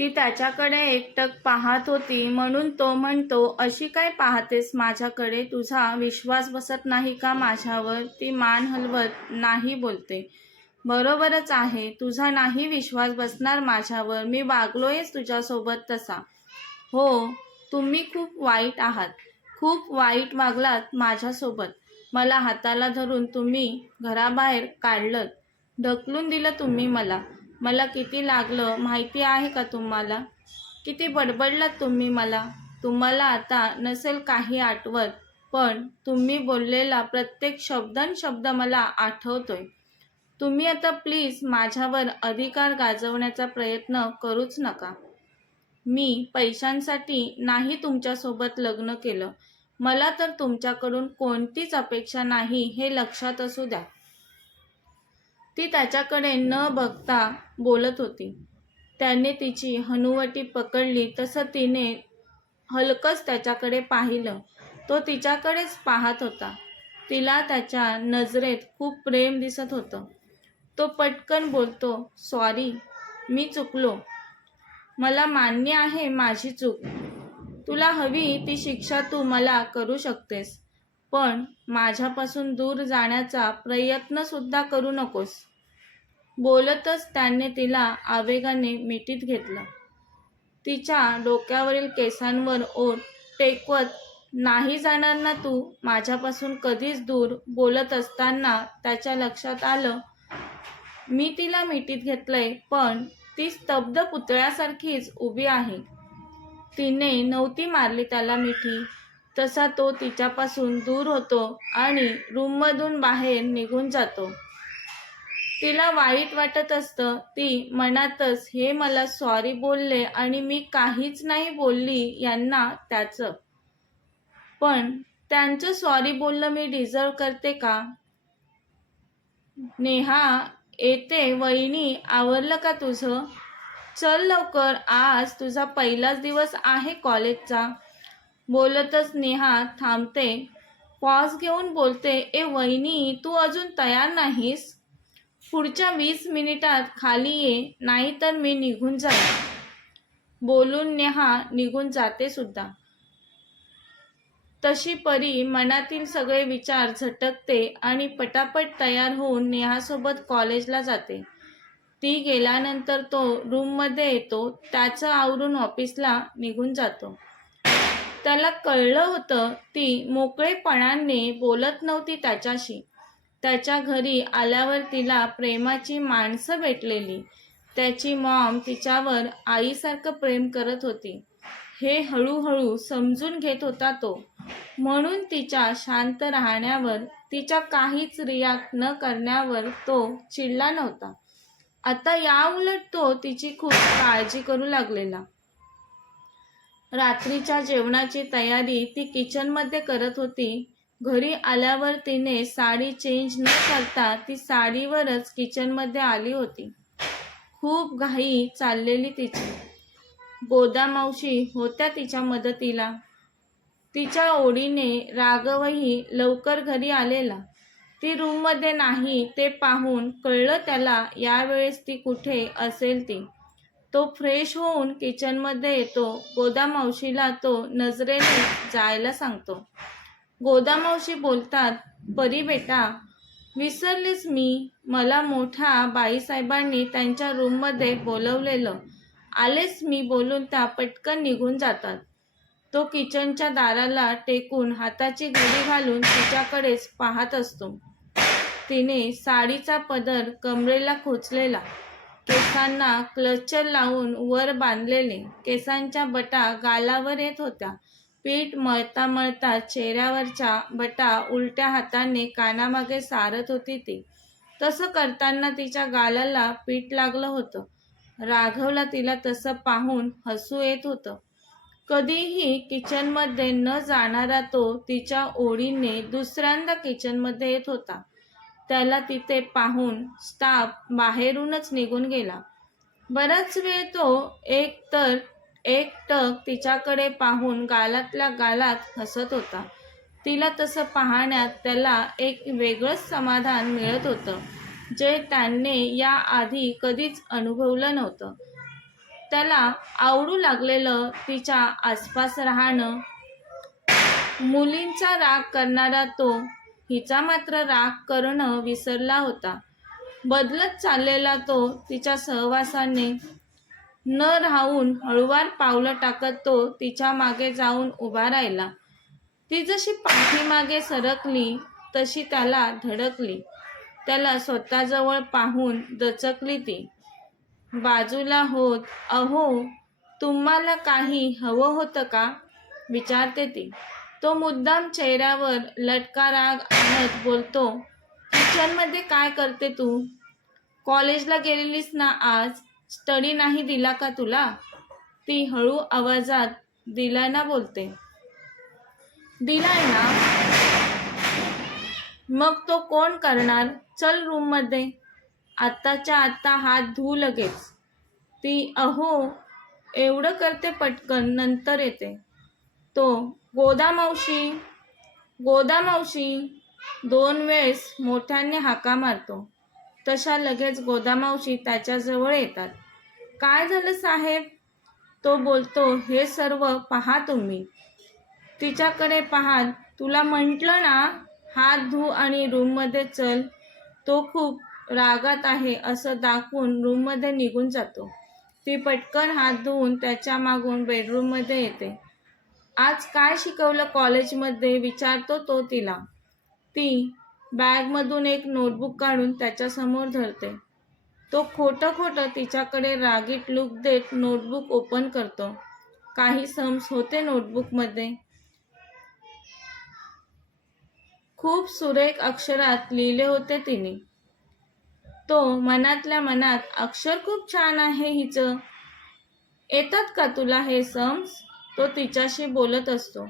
ती त्याच्याकडे एकटक पाहत होती. म्हणून तो म्हणतो अशी काय पाहतेस माझ्याकडे? तुझा विश्वास बसत नाही का माझ्यावर? ती मान हलवत नाही बोलते. बरोबरच आहे. तुझा नाही विश्वास बसणार माझ्यावर. मी वागलोयच तुझ्यासोबत तसा. हो तुम्ही खूप वाईट आहात. खूप वाईट वागलात माझ्यासोबत. मला हाताला धरून तुम्ही घराबाहेर काढलं ढकलून दिलं तुम्ही मला. मला किती लागलं माहिती आहे का तुम्हाला? किती बडबडलात तुम्ही मला? तुम्हाला आता नसेल काही आठवत पण तुम्ही बोललेला प्रत्येक शब्दन शब्द मला आठवतोय. तुम्ही आता प्लीज माझ्यावर अधिकार गाजवण्याचा प्रयत्न करूच नका. मी पैशांसाठी नाही तुमच्यासोबत लग्न केलं. मला तर तुमच्याकडून कोणतीच अपेक्षा नाही हे लक्षात असू द्या. ती त्याच्याकडे न बघता बोलत होती. त्याने तिची हनुवटी पकडली तसं तिने हलकंच त्याच्याकडे पाहिलं. तो तिच्याकडेच पाहत होता. तिला त्याच्या नजरेत खूप प्रेम दिसत होतं. तो पटकन बोलतो सॉरी मी चुकलो. मला मान्य आहे माझी चूक. तुला हवी ती शिक्षा तू मला करू शकतेस पण माझ्यापासून दूर जाण्याचा प्रयत्नसुद्धा करू नकोस. बोलतच त्याने तिला आवेगाने मिठीत घेतलं. तिच्या डोक्यावरील केसांवर ओढ टेकवत नाही जाणार ना तू? माझ्यापासून कधीच दूर बोलत असताना त्याच्या लक्षात आलं मी तिला मिठीत घेतलंय पण ती स्तब्ध पुतळ्यासारखीच उभी आहे. तिने नव्हती मारली त्याला मिठी. तसा तो तिच्यापासून दूर होतो आणि रूममधून बाहेर निघून जातो. तिला वाईट वाटत असतं. ती मनातच हे मला सॉरी बोलले आणि मी काहीच नाही बोलली यांना त्याचं. पण त्यांचं सॉरी बोलणं मी डिझर्व करते का? नेहा येते. वहिनी आवरलं का तुझं? चल लवकर. आज तुझा पहिलाच दिवस आहे कॉलेजचा. बोलतच नेहा थांबते. पॉज घेऊन बोलते. ए वहिनी तू अजून तयार नाहीस? पुढच्या वीस मिनिटात खाली ये नाहीतर मी निघून जाईन. बोलून नेहा निघून जाते सुद्धा. तशी परी मनातील सगळे विचार झटकते आणि पटापट तयार होऊन नेहासोबत कॉलेजला जाते. ती गेल्यानंतर तो रूममध्ये येतो त्याचं आवरून ऑफिसला निघून जातो. त्याला कळलं होतं ती मोकळेपणाने बोलत नव्हती त्याच्याशी. त्याच्या घरी आल्यावर तिला प्रेमाची माणसं भेटलेली. त्याची मॉम तिच्यावर आईसारखं प्रेम करत होती. हे हळूहळू समजून घेत होता तो. म्हणून तिच्या शांत राहण्यावर तिच्या काहीच रियाक्ट न करण्यावर तो चिडला नव्हता. आता या उलट तो तिची खूप काळजी करू लागलेला. रात्रीच्या जेवणाची तयारी ती किचनमध्ये करत होती. घरी आल्यावर तिने साडी चेंज न करता ती साडीवरच किचनमध्ये आली होती. खूप घाई चाललेली तिची. गोदा मावशी होत्या तिच्या मदतीला. तिच्या ओढीने राघवही लवकर घरी आलेला. ती रूममध्ये नाही ते पाहून कळलं त्याला यावेळेस ती कुठे असेल ती. तो फ्रेश होऊन किचनमध्ये येतो. गोदा मावशीला तो नजरेने जायला सांगतो. गोदामावशी बोलतात परी बेटा विसरलीस मी. मला मोठ्या बाईसाहेबांनी त्यांच्या रूममध्ये बोलवलेलं. आलेच मी बोलून त्या पटकन निघून जातात. तो किचनच्या दाराला टेकून हाताची घडी घालून तिच्याकडेच पाहत असतो. तिने साडीचा पदर कमरेला खोचलेला. केसांना क्लचर लावून वर बांधलेले. केसांच्या बटा गालावर येत होत्या. पीठ मळता मळता चेहऱ्यावरच्या बटा उलट्या हाताने कानामागे सारत होती ती. तसं करताना तिच्या गालाला पीठ लागलं होतं. राघवला तिला तसं पाहून हसू येत होतं. कधीही किचनमध्ये न जाणारा तो तिच्या ओढीने दुसऱ्यांदा किचनमध्ये येत होता. त्याला तिथे पाहून स्टाफ बाहेरूनच निघून गेला. बराच वेळ तो एक तर एक टक तिच्याकडे पाहून गालातल्या गालात हसत होता. तिला तसं पाहण्यात त्याला एक वेगळंच समाधान मिळत होतं जे त्याने या आधी कधीच अनुभवलं नव्हतं. त्याला आवडू लागलेलं तिच्या आसपास राहणं मुलींचा राग करणारा तो हिचा मात्र राग करणं विसरला होता. बदलत चाललेला तो तिच्या सहवासाने न राहून हळुवार पावलं टाकत तो तिच्यामागे जाऊन उभा राहिला. ती जशी पाठीमागे सरकली तशी त्याला धडकली. त्याला स्वतःजवळ पाहून दचकली ती. बाजूला होत अहो तुम्हाला काही हवं होतं का? विचारते ती. तो मुद्दाम चेहऱ्यावर लटका राग आणत बोलतो किचनमध्ये काय करते तू? कॉलेजला गेलेलीस ना आज? स्टडी नाही दिला का तुला? ती हळू आवाजात दिलाय ना बोलते. दिलाय ना? मग तो कोण करणार? चल रूममध्ये आत्ताच्या आत्ता हात धुऊ लगेच. ती अहो एवढं करते पटकन नंतर येते. तो गोदा मावशी? गोदा मावशी? दोन वेळेस मोठ्याने हाका मारतो. तशा लगेच गोदामावशी त्याच्याजवळ येतात. काय झालं साहेब? तो बोलतो हे सर्व पहा तुम्ही. तिच्याकडे पाहात तुला म्हटलं ना हात धू आणि रूममध्ये चल. तो खूप रागात आहे असं दाखवून रूममध्ये निघून जातो. ती पटकन हात धुवून त्याच्या मागून बेडरूममध्ये येते. आज काय शिकवलं कॉलेजमध्ये? विचारतो तो तिला. ती बॅगमधून एक नोटबुक काढून त्याच्यासमोर धरते. तो खोटं खोटं तिच्याकडे रागीट लुक देत नोटबुक ओपन करतो. काही सम्स होते नोटबुकमध्ये खूप सुरेख अक्षरात लिहिले होते तिने. तो मनातल्या मनात अक्षर खूप छान आहे हिचं. येतात का तुला हे सम्स तो तिच्याशी बोलत असतो.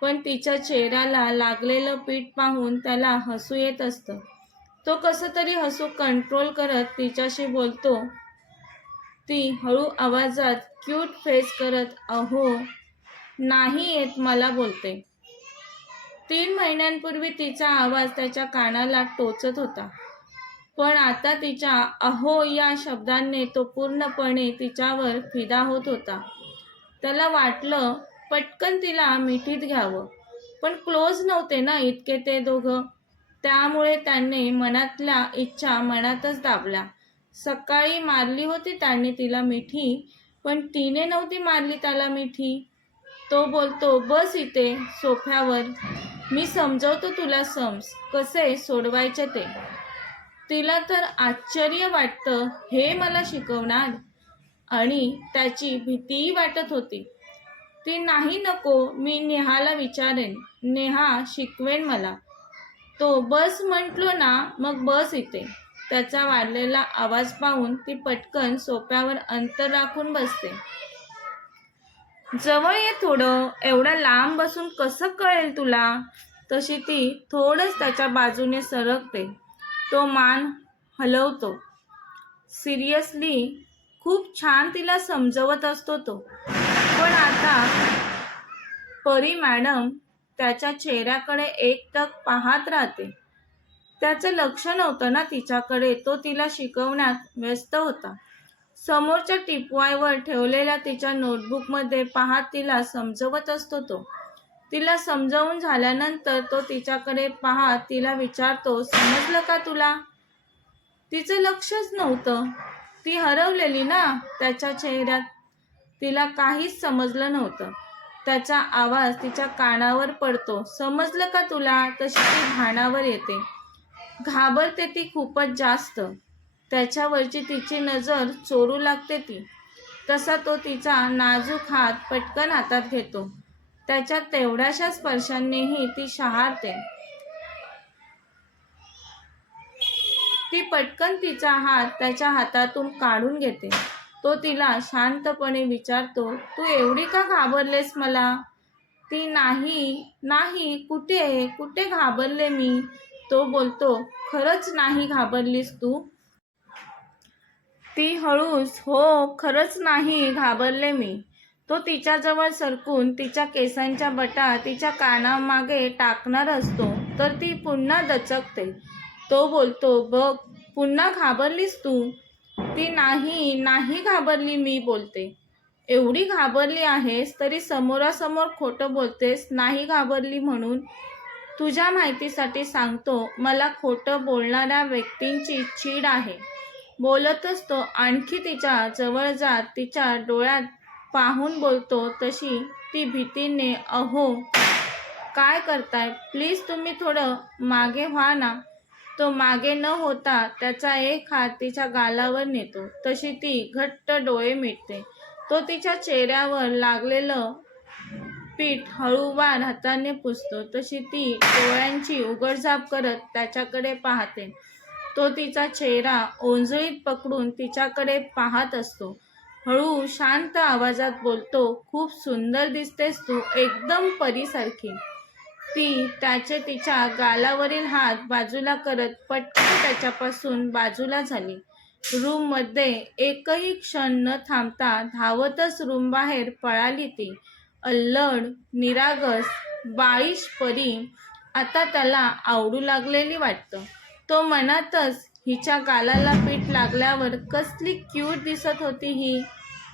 पण तिच्या चेहऱ्याला लागलेलं पीठ पाहून त्याला हसू येत असतं. तो कसं तरी हसू कंट्रोल करत तिच्याशी बोलतो. ती हळू आवाजात क्यूट फेस करत अहो नाही येत मला बोलते. तीन महिन्यांपूर्वी तिचा आवाज त्याच्या कानाला टोचत होता. पण आता तिच्या अहो या शब्दांनी तो पूर्णपणे तिच्यावर फिदा होत होता. त्याला वाटलं पटकन तिला मिठीत घ्यावं. पण क्लोज नव्हते ना इतके ते दोघं. त्यामुळे त्याने मनातल्या इच्छा मनातच दाबल्या. सकाळी मारली होती त्याने तिला मिठी पण तिने नव्हती मारली त्याला मिठी. तो बोलतो बस इथे सोफ्यावर. मी समजवतो तुला सम्स. कसे सोडवायचे ते. तिला तर आश्चर्य वाटतं हे मला शिकवणार? आणि त्याची भीतीही वाटत होती. ती नाही नको मी नेहाला विचारेन. नेहा शिकवेन मला. तो बस म्हटलो ना मग बस येते त्याचा वाढलेला आवाज पाहून ती पटकन सोप्यावर अंतर राखून बसते. जवळ ये थोडं एवढं लांब बसून कसं कळेल तुला? तशी ती थोडंच त्याच्या बाजूने सरकते. तो मान हलवतो. सिरियसली खूप छान तिला समजवत असतो तो. पण आता परी मॅडम त्याच्या चेहऱ्याकडे एकटक पाहत राहते. त्याचं लक्ष नव्हतं ना तिच्याकडे तो तिला शिकवण्यात व्यस्त होता. समोरच्या टिपवायवर ठेवलेल्या तिच्या नोटबुकमध्ये पाहत तिला समजवत असतो तो. तिला समजावून झाल्यानंतर तो तिच्याकडे पाहत तिला विचारतो समजलं का तुला? तिचं लक्षच नव्हतं. ती हरवलेली ना त्याच्या चेहऱ्यात. तिला काहीच समजलं नव्हतं. त्याचा आवाज तिच्या कानावर पडतो. समजलं का तुला? तशी ती भानावर येते. घाबरते ती खूपच जास्त. त्याच्यावरची तिची नजर चोरू लागते ती. तसा तो तिचा नाजूक हात पटकन हातात घेतो. त्याच्या तेवढ्याशा स्पर्शांनीही ती शहारते. ती पटकन तिचा हात त्याच्या हातातून काढून घेते. तो तिला शांतपणे विचारतो तू एवढी का घाबरलेस मला? ती नाही नाही कुठे आहे कुठे घाबरले मी? तो बोलतो खरंच नाही घाबरलीस तू? ती हळूस हो खरंच नाही घाबरले मी. तो तिच्याजवळ सरकून तिच्या केसांच्या बटा तिच्या कानामागे टाकणार असतो तर ती पुन्हा दचकते. तो बोलतो बघ पुन्हा घाबरलीस तू? ती नाही नाही घाबरली मी बोलते. एवढी घाबरली आहेस तरी समोरासमोर खोटं बोलतेस नाही घाबरली म्हणून. तुझ्या माहितीसाठी सांगतो मला खोटं बोलणाऱ्या व्यक्तींची चीड आहे. बोलतच तो आणखी तिच्या जवळ जात तिच्या डोळ्यात पाहून बोलतो तशी ती भीतीने अहो काय करताय? प्लीज तुम्ही थोडं मागे व्हा ना. तो मागे न होता त्याचा एक हात तिच्या गालावर नेतो. तशी ती घट्ट डोळे मिटते. तो तिच्या चेहऱ्यावर लागलेलं पीठ हळूवार हाताने पुसतो. तशी ती डोळ्यांची उघडझाप करत त्याच्याकडे पाहते. तो तिचा चेहरा ओंजळीत पकडून तिच्याकडे पाहत असतो. हळू शांत आवाजात बोलतो खूप सुंदर दिसतेस तू एकदम परीसारखी. ती त्याचे तिच्या गालावरील हात बाजूला करत पटकन त्याच्यापासून बाजूला झाली. रूममध्ये एकही क्षण न थांबता धावतच रूम बाहेर पळाली ती. अल्लड निरागस बाईश परी आता त्याला आवडू लागलेली वाटतं. तो मनातच हिच्या गालाला पीठ लागल्यावर कसली क्यूट दिसत होती ही.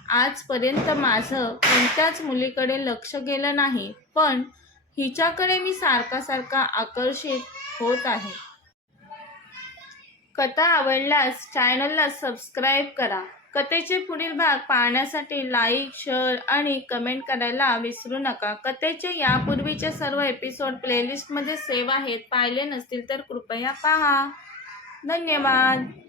आजपर्यंत माझं कोणत्याच मुलीकडे लक्ष गेलं नाही. पण हिच्याकडे मी सारखा सारखा आकर्षित होत आहे. कथा आवडल्यास चॅनलला सबस्क्राईब करा. कथेचे पुढील भाग पाहण्यासाठी लाईक शेअर आणि कमेंट करायला विसरू नका. कथेचे यापूर्वीचे सर्व एपिसोड प्लेलिस्टमध्ये सेव्ह आहेत. पाहिले नसतील तर कृपया पहा. धन्यवाद.